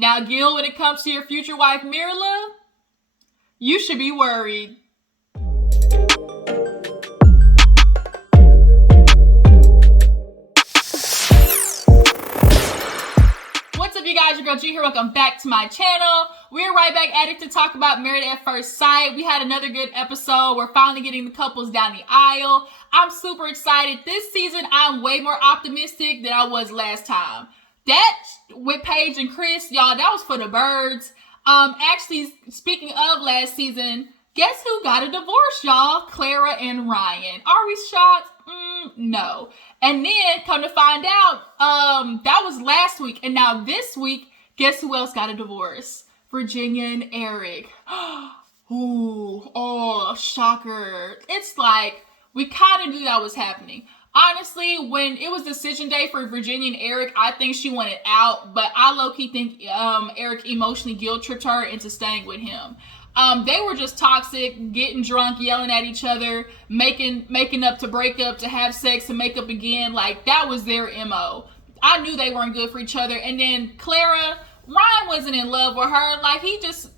Now, Gil, when it comes to your future wife, Myrla, you should be worried. What's up, you guys? Your girl G here. Welcome back to my channel. We're right back at it to talk about Married at First Sight. We had another good episode. We're finally getting the couples down the aisle. I'm super excited. This season, I'm way more optimistic than I was last time. That with Paige and Chris, y'all, that was for the birds. Actually, speaking of last season, guess who got a divorce, y'all? Clara and Ryan. Are we shocked? No. And then, come to find out, that was last week. And now this week, guess who else got a divorce? Virginia and Eric. Ooh, oh, shocker. It's like, we kind of knew that was happening. Honestly, when it was decision day for Virginia and Eric, I think she wanted out. But I low-key think Eric emotionally guilt-tripped her into staying with him. They were just toxic, getting drunk, yelling at each other, making up to break up, to have sex, and make up again. Like, that was their MO. I knew they weren't good for each other. And then Clara, Ryan wasn't in love with her. Like, he just,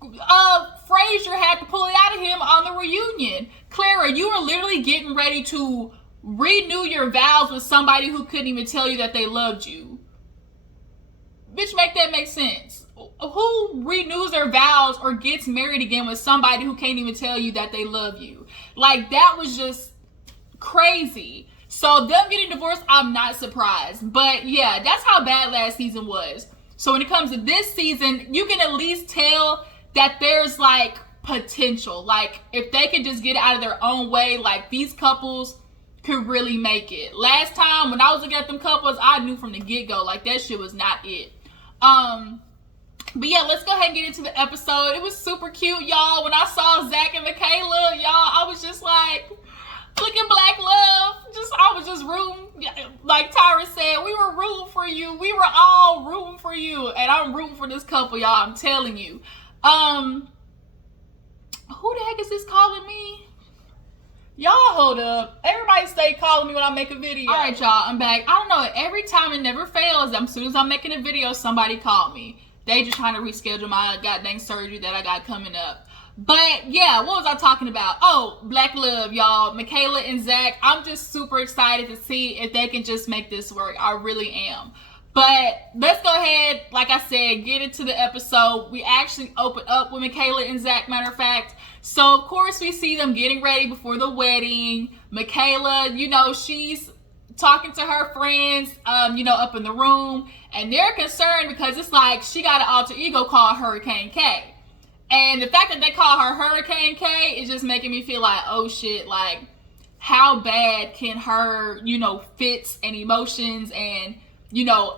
Frazier had to pull it out of him on the reunion. Clara, you were literally getting ready to renew your vows with somebody who couldn't even tell you that they loved you. Bitch, make that make sense. Who renews their vows or gets married again with somebody who can't even tell you that they love you? Like, that was just crazy. So them getting divorced, I'm not surprised. But yeah, that's how bad last season was. So when it comes to this season, you can at least tell that there's like potential. Like, if they could just get out of their own way, like, these couples could really make it. Last time when I was looking at them couples, I knew from the get-go, like, that shit was not it. But yeah, let's go ahead and get into the episode. It was super cute, y'all. When I saw Zach and Michaela, y'all, I was just like, look at Black Love. I was just rooting. Like Tyra said, we were rooting for you. We were all rooting for you. And I'm rooting for this couple, y'all. I'm telling you. Who the heck is this calling me? Y'all, hold up. Everybody stay calling me when I make a video. All right, y'all, I'm back. I don't know. Every time it never fails. As soon as I'm making a video, somebody called me. They just trying to reschedule my goddamn surgery that I got coming up. But yeah, what was I talking about? Oh, Black Love, y'all. Michaela and Zach. I'm just super excited to see if they can just make this work. I really am. But let's go ahead, like I said, get into the episode. We actually open up with Michaela and Zach, matter of fact. So, of course, we see them getting ready before the wedding. Michaela, you know, she's talking to her friends, up in the room. And they're concerned because it's like she got an alter ego called Hurricane K. And the fact that they call her Hurricane K is just making me feel like, oh shit, like, how bad can her, fits and emotions and,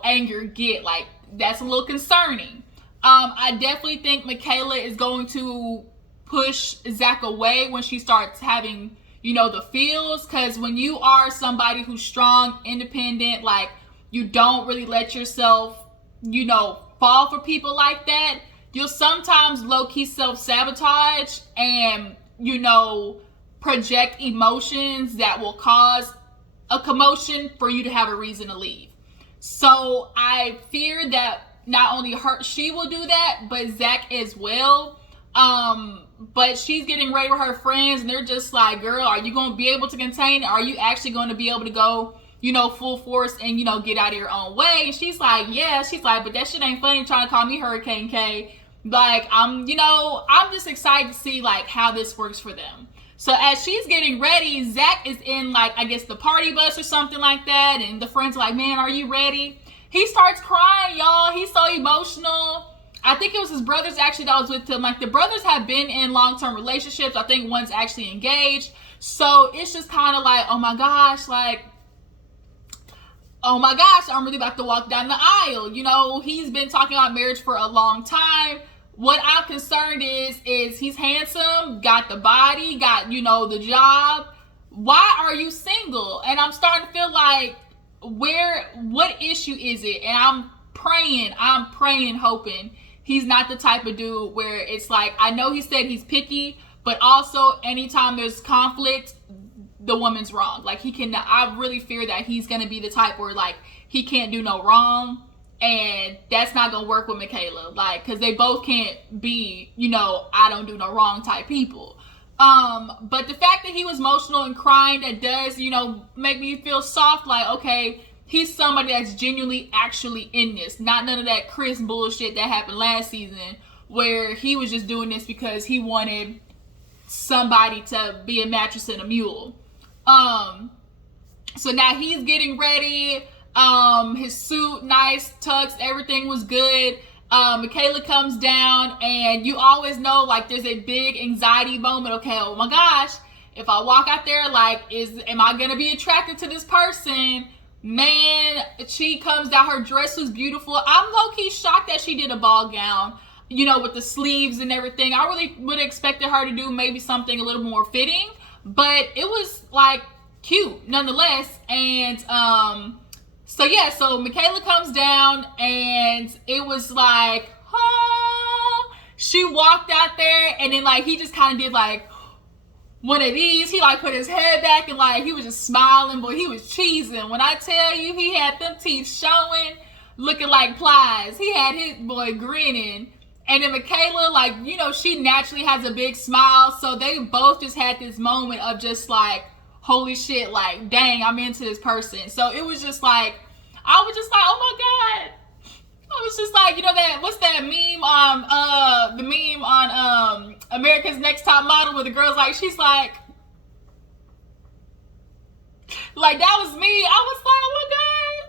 anger get? Like, that's a little concerning. I definitely think Michaela is going to push Zach away when she starts having, the feels. Because when you are somebody who's strong, independent, like, you don't really let yourself, fall for people like that, you'll sometimes low-key self-sabotage and, project emotions that will cause a commotion for you to have a reason to leave. So I fear that not only she will do that, but Zach as well. But she's getting ready with her friends and they're just like, girl, are you going to be able to contain it? Are you actually going to be able to go, full force and, get out of your own way? And she's like, yeah. She's like, but that shit ain't funny trying to call me Hurricane K. Like, I'm just excited to see, like, how this works for them. So as she's getting ready, Zach is in, like, I guess the party bus or something like that. And the friends are like, man, are you ready? He starts crying, y'all. He's so emotional. I think it was his brothers actually that was with him. Like, the brothers have been in long-term relationships. I think one's actually engaged. So it's just kind of like, oh my gosh, like, oh my gosh, I'm really about to walk down the aisle. He's been talking about marriage for a long time. What I'm concerned is he's handsome, got the body, got, the job. Why are you single? And I'm starting to feel like, what issue is it? And I'm praying and hoping he's not the type of dude where it's like, I know he said he's picky, but also anytime there's conflict, the woman's wrong. Like, I really fear that he's going to be the type where, like, he can't do no wrong. And that's not gonna work with Michaela, like, cause they both can't be, I don't do no wrong type people. But the fact that he was emotional and crying, that does, make me feel soft, like, okay, he's somebody that's genuinely actually in this. Not none of that Chris bullshit that happened last season, where he was just doing this because he wanted somebody to be a mattress and a mule. So now he's getting ready. His suit, nice, tux, everything was good. Michaela comes down, and you always know, like, there's a big anxiety moment. Okay, oh my gosh, if I walk out there, like, am I gonna be attracted to this person? Man, she comes down, her dress was beautiful. I'm low-key shocked that she did a ball gown, with the sleeves and everything. I really would have expected her to do maybe something a little more fitting, but it was, like, cute nonetheless. And so Michaela comes down, and it was like, oh, she walked out there, and then, like, he just kind of did, like, one of these. He, like, put his head back, and, like, he was just smiling. Boy, he was cheesing. When I tell you, he had them teeth showing, looking like plies. He had his boy grinning. And then Michaela, like, she naturally has a big smile, so they both just had this moment of just, like, holy shit, like, dang, I'm into this person. So it was just like, I was just like, oh my God. I was just like, what's that meme on, the meme on America's Next Top Model, where the girl's like, she's like that was me. I was like, oh my God,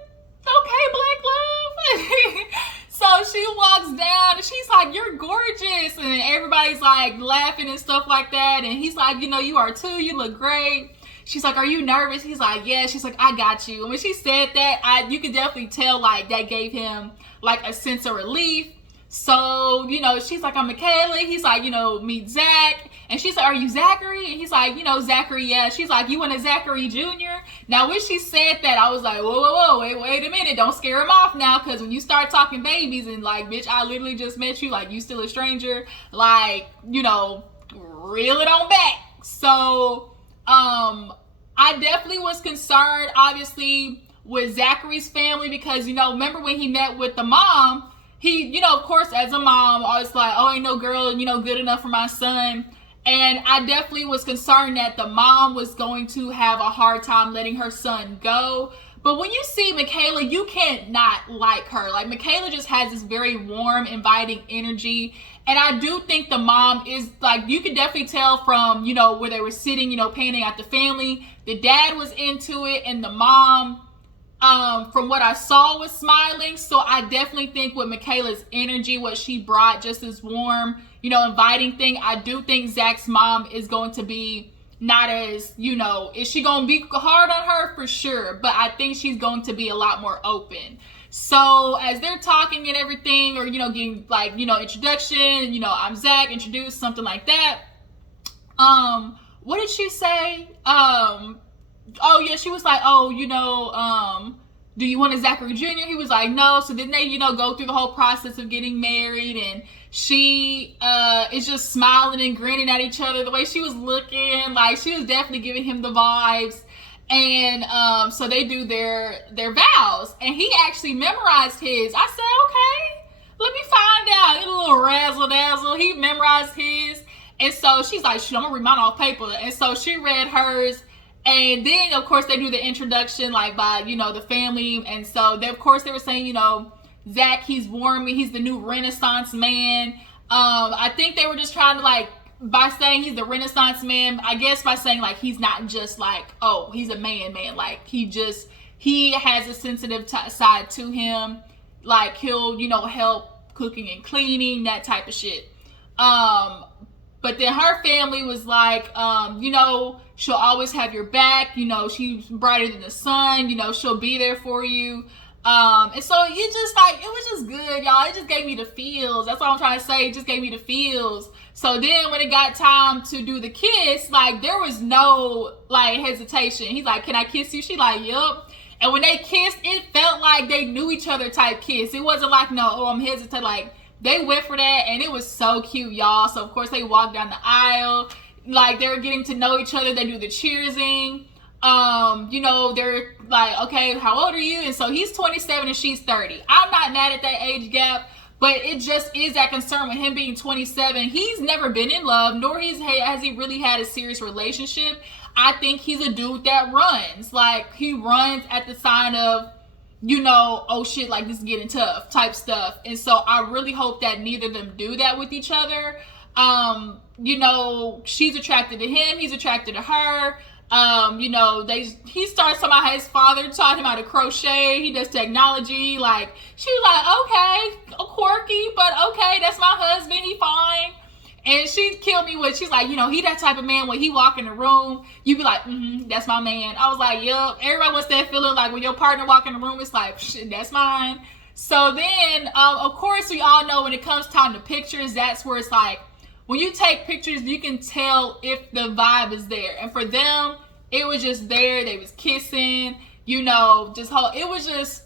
okay, Black Love. So she walks down, and she's like, you're gorgeous. And everybody's like laughing and stuff like that. And he's like, you are too, you look great. She's like, are you nervous? He's like, yeah. She's like, I got you. And when she said that, you could definitely tell, like, that gave him, like, a sense of relief. So, she's like, I'm Michaela. He's like, meet Zach. And she's like, are you Zachary? And he's like, Zachary, yeah. She's like, you want a Zachary Jr.? Now, when she said that, I was like, whoa, wait a minute. Don't scare him off now, because when you start talking babies and, like, bitch, I literally just met you. Like, you still a stranger. Like, reel it on back. So, I definitely was concerned, obviously, with Zachary's family, because, remember when he met with the mom, he, of course, as a mom, I was like, oh, ain't no girl, good enough for my son. And I definitely was concerned that the mom was going to have a hard time letting her son go. But when you see Michaela, you can't not like her. Like, Michaela just has this very warm, inviting energy. And I do think the mom is, like, you could definitely tell from, where they were sitting, painting out the family. The dad was into it, and the mom, from what I saw, was smiling. So I definitely think with Michaela's energy, what she brought, just this warm, inviting thing, I do think Zach's mom is going to be not as, is she going to be hard on her? For sure. But I think she's going to be a lot more open. So as they're talking and everything, or, getting, like, introduction, I'm Zach, introduced, something like that. What did she say? Oh yeah, she was like, oh, do you want a Zachary Jr.? He was like, no. So then they, go through the whole process of getting married, and she is just smiling and grinning at each other. The way she was looking, like, she was definitely giving him the vibes. And so they do their vows, and he actually memorized his. I said, okay, let me find out. Get a little razzle dazzle. He memorized his, and so she's like, shoot, I'm gonna read mine off paper. And so she read hers, and then of course they do the introduction, like, by the family. And so they, of course, they were saying, Zach, he's warming, he's the new Renaissance man. I think they were just trying to, like, by saying he's the Renaissance man, I guess by saying, like, he's not just like, oh, he's a man, like, he has a sensitive side to him. Like, he'll, help cooking and cleaning, that type of shit. But then her family was like, she'll always have your back. She's brighter than the sun. She'll be there for you. And so it just, like, it was just good, y'all. It just gave me the feels. That's what I'm trying to say. It just gave me the feels. So then when it got time to do the kiss, like, there was no, like, hesitation. He's like, can I kiss you? She like, yup. And when they kissed, it felt like they knew each other type kiss. It wasn't like, no, oh, I'm hesitant. Like, they went for that, and it was so cute, y'all. So, of course, they walked down the aisle. Like, they were getting to know each other. They do the cheersing. You know, they're like, okay, how old are you? And so he's 27 and she's 30. I'm not mad at that age gap, but it just is that concern with him being 27. He's never been in love, nor has he really had a serious relationship. I think he's a dude that runs. Like, he runs at the sign of, you know, oh shit, like this is getting tough type stuff. And so I really hope that neither of them do that with each other. You know, she's attracted to him, he's attracted to her. You know, he starts talking about how his father taught him how to crochet. He does technology. Like, she was like, okay, quirky, but okay, that's my husband. He fine. And she killed me with, she's like, you know, he that type of man when he walk in the room, you be like, that's my man. I was like, yup. Everybody wants that feeling like when your partner walk in the room, it's like, shit, that's mine. So then, of course, we all know when it comes time to pictures, that's where it's like, when you take pictures, you can tell if the vibe is there. And for them, it was just there. They was kissing, you know, it was just,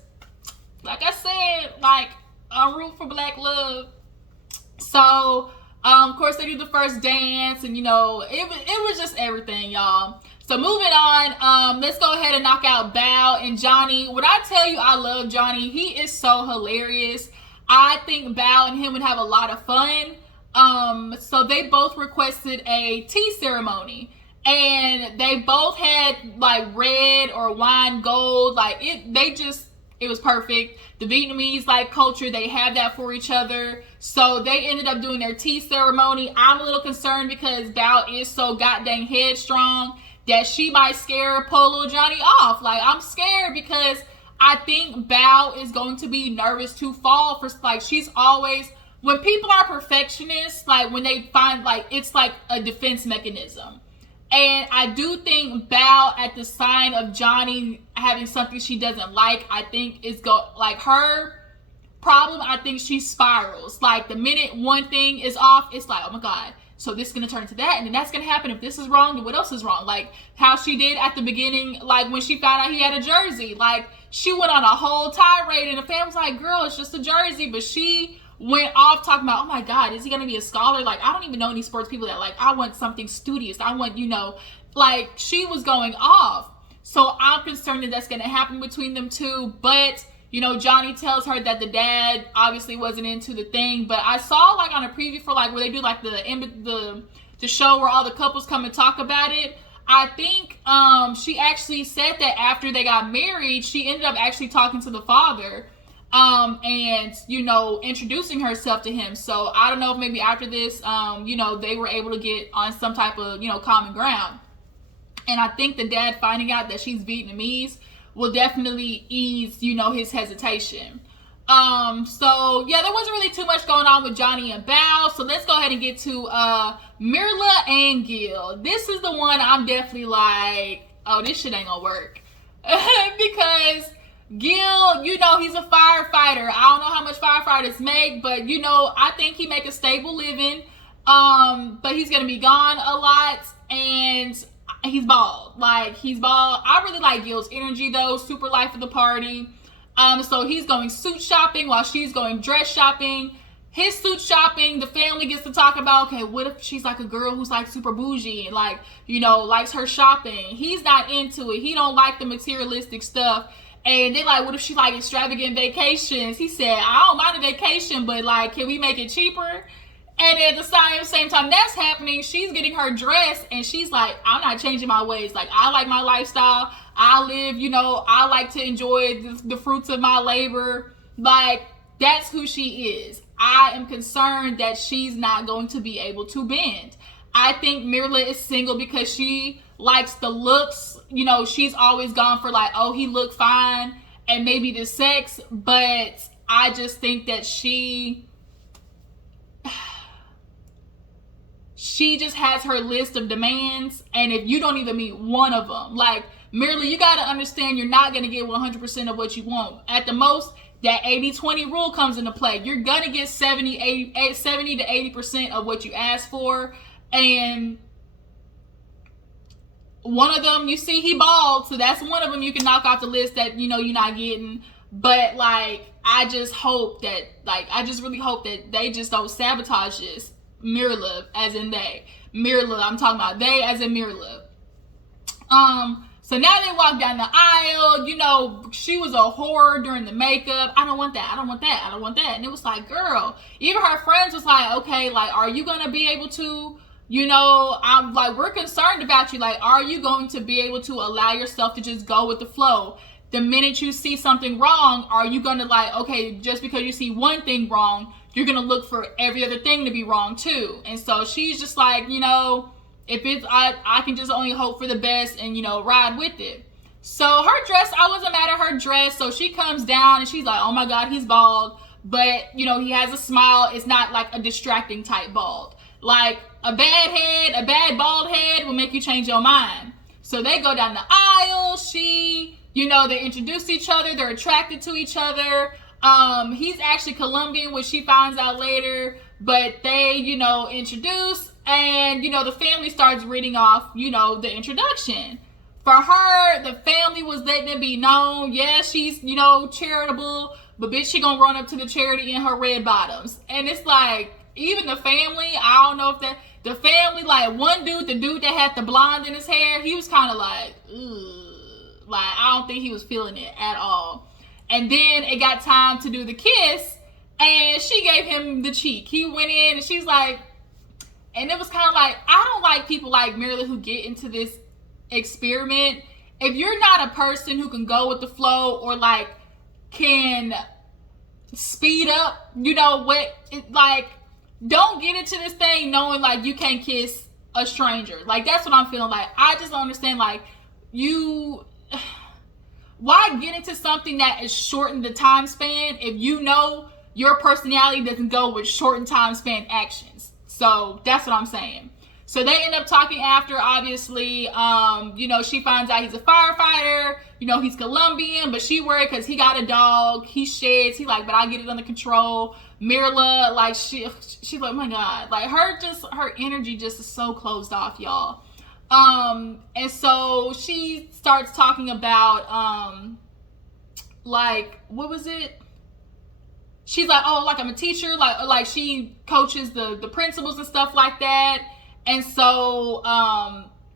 like I said, like a root for black love. So, of course, they do the first dance, and, you know, it was just everything, y'all. So moving on, let's go ahead and knock out Bao and Johnny. When I tell you I love Johnny, he is so hilarious. I think Bao and him would have a lot of fun. So they both requested a tea ceremony, and they both had like red or wine gold. Like it was perfect. The Vietnamese like culture, they have that for each other. So they ended up doing their tea ceremony. I'm a little concerned because Bao is so goddamn headstrong that she might scare Polo Johnny off. Like, I'm scared because I think Bao is going to be nervous to fall for, like, she's always, when people are perfectionists, like when they find, like, it's like a defense mechanism. And I do think Bao, at the sign of Johnny having something she doesn't like, I think is like her problem. I think she spirals. Like, the minute one thing is off, it's like, oh my God, so this is going to turn to that, and then that's going to happen. If this is wrong, then what else is wrong? Like how she did at the beginning, like when she found out he had a jersey. Like, she went on a whole tirade, and the fan was like, girl, it's just a jersey. But she went off talking about, oh my God, is he going to be a scholar? Like, I don't even know any sports people that, like, I want something studious. I want, you know, like, she was going off. So I'm concerned that that's going to happen between them two. But, you know, Johnny tells her that the dad obviously wasn't into the thing. But I saw, like, on a preview for, like, where they do, like, the show where all the couples come and talk about it. I think she actually said that after they got married, she ended up actually talking to the father. And, you know, introducing herself to him. So I don't know if maybe after this, you know, they were able to get on some type of, you know, common ground. And I think the dad finding out that she's Vietnamese will definitely ease, you know, his hesitation. So yeah, there wasn't really too much going on with Johnny and Bao. So let's go ahead and get to Myrla and Gil. This is the one I'm definitely like, oh, this shit ain't gonna work. Because Gil, you know, he's a firefighter. I don't know how much firefighters make, but, you know, I think he make a stable living. But he's gonna be gone a lot, and he's bald. Like, he's bald. I really like Gil's energy, though. Super life of the party. So he's going suit shopping while she's going dress shopping. His suit shopping, the family gets to talk about, okay, what if she's like a girl who's like super bougie and, like, you know, likes her shopping. He's not into it. He don't like the materialistic stuff. And they're like, what if she like extravagant vacations? He said, I don't mind a vacation, but, like, can we make it cheaper? And at the same time that's happening, she's getting her dress, and she's like, I'm not changing my ways. Like, I like my lifestyle. I live, you know, I like to enjoy the fruits of my labor. Like, that's who she is. I am concerned that she's not going to be able to bend. I think Myrla is single because she likes the looks. You know, she's always gone for, like, oh, he looked fine, and maybe the sex. But I just think that she just has her list of demands, and if you don't even meet one of them, like, Myrla, you got to understand you're not going to get 100% of what you want. At the most, that 80-20 rule comes into play. You're going to get 70 to 80% of what you ask for. And one of them, you see, he bald, so that's one of them you can knock off the list that, you know, you're not getting. But, like, I just hope that, like, I just really hope that they just don't sabotage this. Myrla, as in they. Myrla, I'm talking about they as in Myrla. So now they walk down the aisle. You know, she was a horror during the makeup. I don't want that. I don't want that. I don't want that. And it was like, girl, even her friends was like, okay, like, are you going to be able to, you know, I'm like, we're concerned about you. Like, are you going to be able to allow yourself to just go with the flow? The minute you see something wrong, are you going to like, okay, just because you see one thing wrong, you're going to look for every other thing to be wrong too. And so she's just like, you know, if it's, I can just only hope for the best and, you know, ride with it. So her dress, I wasn't mad at her dress. So she comes down and she's like, oh my God, he's bald. But, you know, he has a smile. It's not like a distracting type bald. Like a bad bald head will make you change your mind. So they go down the aisle. You know, they introduce each other. They're attracted to each other. He's actually Colombian, which she finds out later. But they, you know, introduce. And, you know, the family starts reading off, you know, the introduction. For her, the family was letting it be known, yeah, she's, you know, charitable, but bitch, she gonna run up to the charity in her red bottoms. And it's like, even the family, I don't know if the family, like one dude, the dude that had the blonde in his hair, he was kind of like, ugh. Like, I don't think he was feeling it at all. And then it got time to do the kiss, and she gave him the cheek. He went in, and she's like, and it was kind of like, I don't like people like Myrla who get into this experiment. If you're not a person who can go with the flow or like can speed up, you know what, like, don't get into this thing knowing like you can't kiss a stranger. Like, that's what I'm feeling like. I just don't understand, like, why get into something that is shortened the time span if you know your personality doesn't go with shortened time span actions? So that's what I'm saying. So they end up talking after, obviously. You know, she finds out he's a firefighter. You know, he's Colombian, but she worried because he got a dog. He sheds. He like, but I get it under control. Myrla, like, she's like, oh my God. Like, her energy just is so closed off, y'all. And so she starts talking about, like, what was it? She's like, oh, like I'm a teacher, like she coaches the principals and stuff like that. And so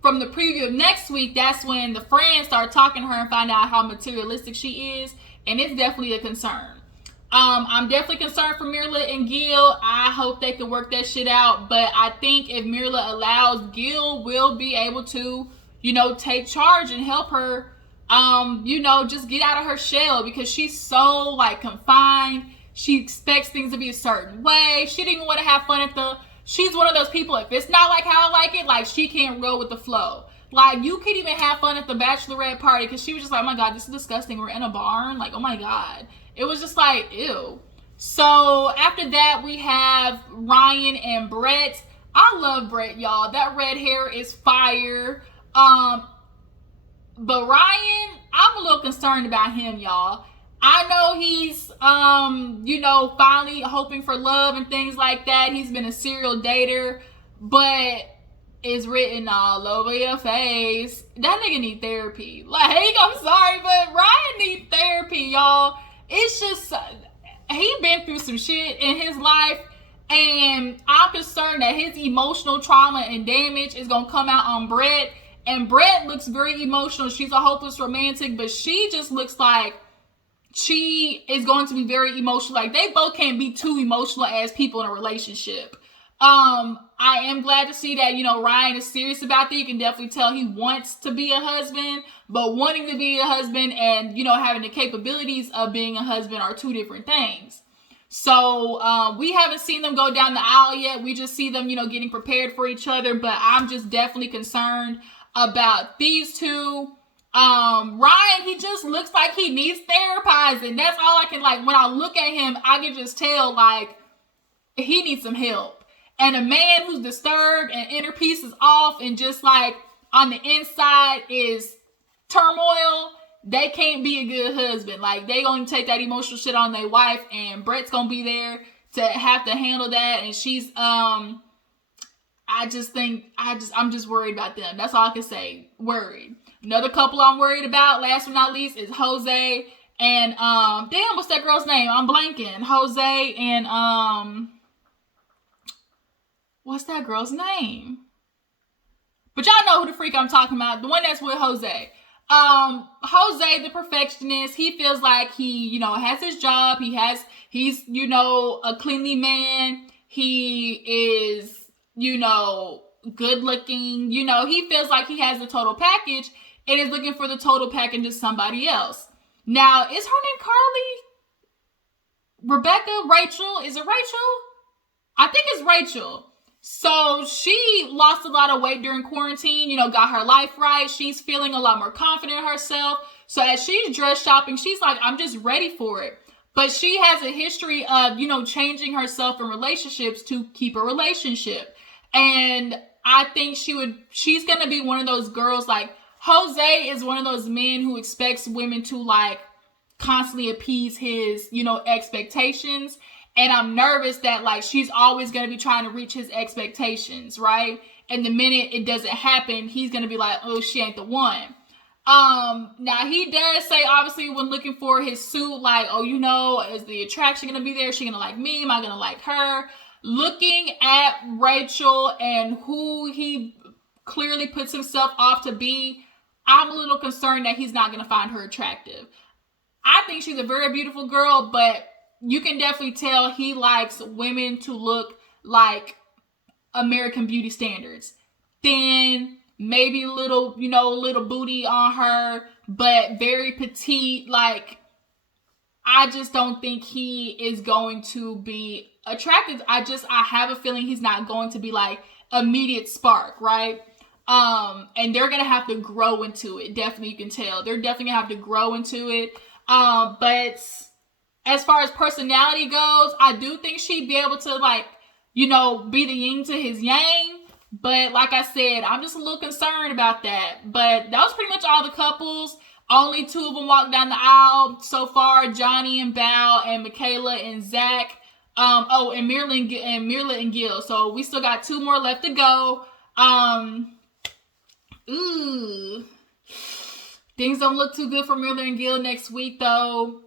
from the preview of next week, that's when the friends start talking to her and find out how materialistic she is, and it's definitely a concern. I'm definitely concerned for Myrla and Gil. I hope they can work that shit out, but I think if Myrla allows, Gil will be able to, you know, take charge and help her, you know, just get out of her shell, because she's so like confined. She expects things to be a certain way. She didn't even want to have fun she's one of those people, if it's not like how I like it, like, she can't roll with the flow. Like, you could even have fun at the bachelorette party, because she was just like, oh my God, this is disgusting. We're in a barn. Like, oh my God. It was just like, ew. So after that, we have Ryan and Brett. I love Brett, y'all. That red hair is fire. But Ryan, I'm a little concerned about him, y'all. I know he's, you know, finally hoping for love and things like that. He's been a serial dater, but it's written all over your face. That nigga need therapy. Like, I'm sorry, but Ryan needs therapy, y'all. It's just, he been through some shit in his life, and I'm concerned that his emotional trauma and damage is going to come out on Brett. And Brett looks very emotional. She's a hopeless romantic, but she just looks like she is going to be very emotional. Like, they both can't be too emotional as people in a relationship. I am glad to see that, you know, Ryan is serious about that. You can definitely tell he wants to be a husband, but wanting to be a husband and, you know, having the capabilities of being a husband are two different things. So, we haven't seen them go down the aisle yet. We just see them, you know, getting prepared for each other, but I'm just definitely concerned about these two. Ryan, he just looks like he needs therapizing. That's all I can, like, when I look at him, I can just tell, like, he needs some help. And a man who's disturbed and inner peace is off and just, like, on the inside is turmoil, they can't be a good husband. Like, they gonna take that emotional shit on their wife, and Brett's gonna be there to have to handle that, and she's, I'm just worried about them. That's all I can say. Worried. Another couple I'm worried about, last but not least, is Jose and, damn, what's that girl's name? I'm blanking. Jose and, what's that girl's name? But y'all know who the freak I'm talking about. The one that's with Jose. Jose, the perfectionist, he feels like he, has his job. He's, a cleanly man. He is, good looking. He feels like he has the total package and is looking for the total package of somebody else. Now, is her name Carly? Rebecca? Rachel? Is it Rachel? I think it's Rachel. So she lost a lot of weight during quarantine, got her life right. She's feeling a lot more confident in herself. So as she's dress shopping, she's like, I'm just ready for it. But she has a history of, changing herself in relationships to keep a relationship. And I think she's going to be one of those girls. Like, Jose is one of those men who expects women to like constantly appease his, expectations. And I'm nervous that like she's always going to be trying to reach his expectations, right? And the minute it doesn't happen, he's going to be like, oh, she ain't the one. Now he does say, obviously, when looking for his suit, like, oh, is the attraction going to be there? Is she going to like me? Am I going to like her? Looking at Rachel and who he clearly puts himself off to be, I'm a little concerned that he's not going to find her attractive. I think she's a very beautiful girl, but you can definitely tell he likes women to look like American Beauty standards. Thin, maybe little booty on her, but very petite. Like, I just don't think he is going to be attractive. I have a feeling he's not going to be like immediate spark, right? And they're going to have to grow into it. Definitely, you can tell. They're definitely going to have to grow into it. But as far as personality goes, I do think she'd be able to like, be the yin to his yang. But like I said, I'm just a little concerned about that. But that was pretty much all the couples. Only 2 of them walked down the aisle so far. Johnny and Bao and Michaela and Zach. And Myrla and Gil. So we still got 2 more left to go. Things don't look too good for Myrla and Gil next week though.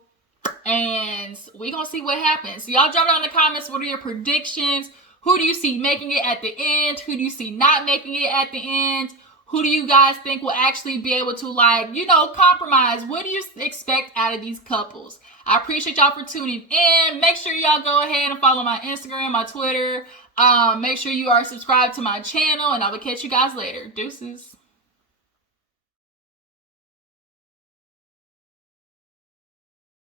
And we're going to see what happens. So y'all drop it in the comments. What are your predictions? Who do you see making it at the end? Who do you see not making it at the end? Who do you guys think will actually be able to compromise? What do you expect out of these couples? I appreciate y'all for tuning in. Make sure y'all go ahead and follow my Instagram, my Twitter. Make sure you are subscribed to my channel, and I will catch you guys later. Deuces.